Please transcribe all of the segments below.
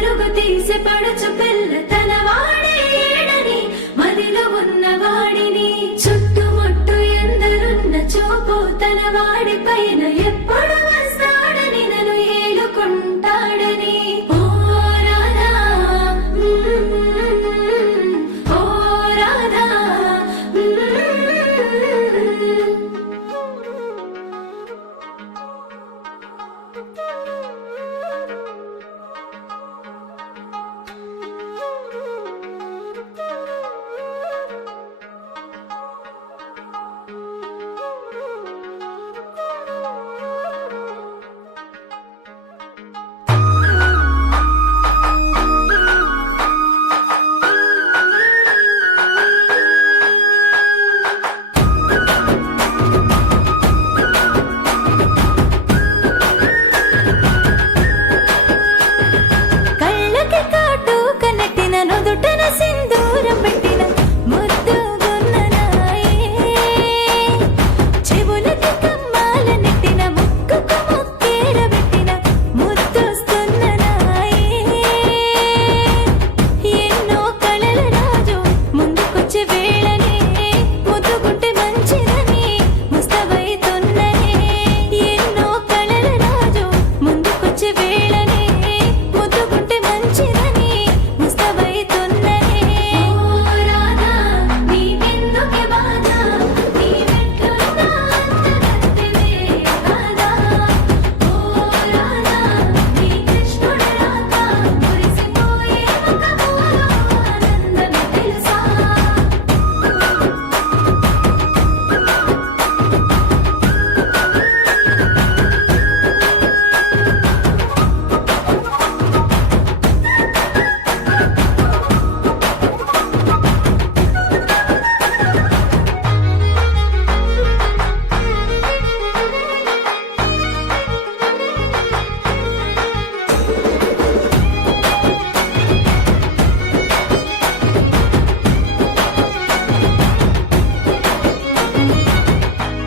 పరుగు తీసి పడుచు పిల్ల తన వాడే ఏడని మదిలో ఉన్న వాడిని చుట్టుముట్టు ఎందరున్న చూపు తన వాడి పైన ఎప్పుడు వస్తాడని నన్ను ఏలుకుంటాడని ఓ రాధా ఓ రాధా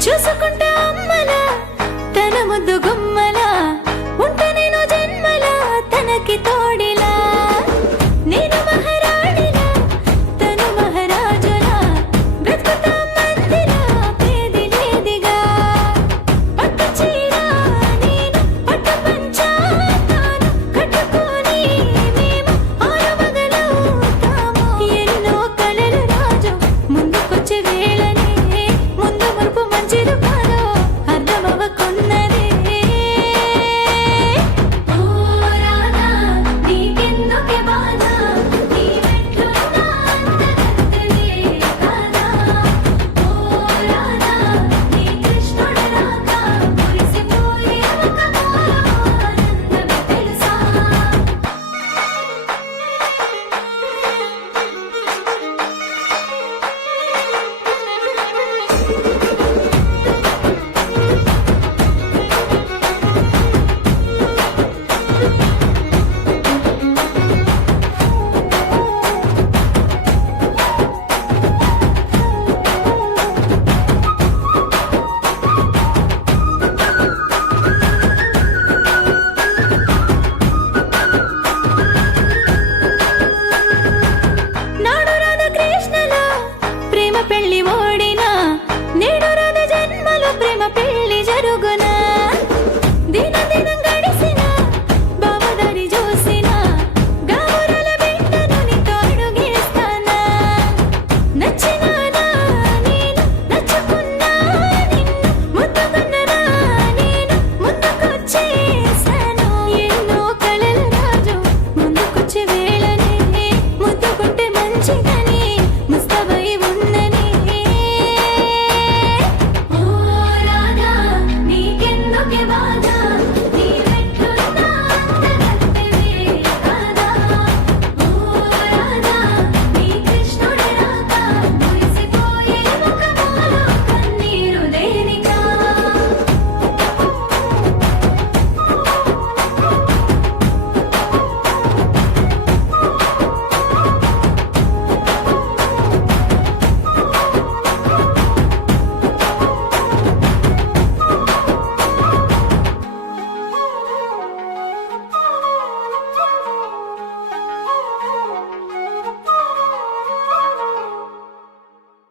చూసుకుంటా అమ్మలా తన ముద్దు గుమ్మలా ఉంట నేను జన్మలా తనకి తోడిలా నేను మహారాణిలా తను మహారాజులా బ్రతుకుతా మందిలా పేది లేదిగా పట్టు చీర నేను పట్టు పంచా తాను కట్టుకొని మేము ఆరు మగలవుతాము ఎన్నో కళలు రాజు ముందుకొచ్చే వేళనే ముందు మురుపు మంచిది కాదో అర్థమవ్వకున్నదే ఓ రాధా నీకెందుకే బాధ నీ మెట్లున్నా అందగత్తెవే కాదా ఓ రాధా నీ కృష్ణుడు రాక మురిసిపోయే ఒక ఆనందమే తెలుసా నాడు రాధ కృష్ణల ప్రేమ పెళ్లి ఓడినా నేడు రాధ జన్మలో ప్రేమ పెళ్లి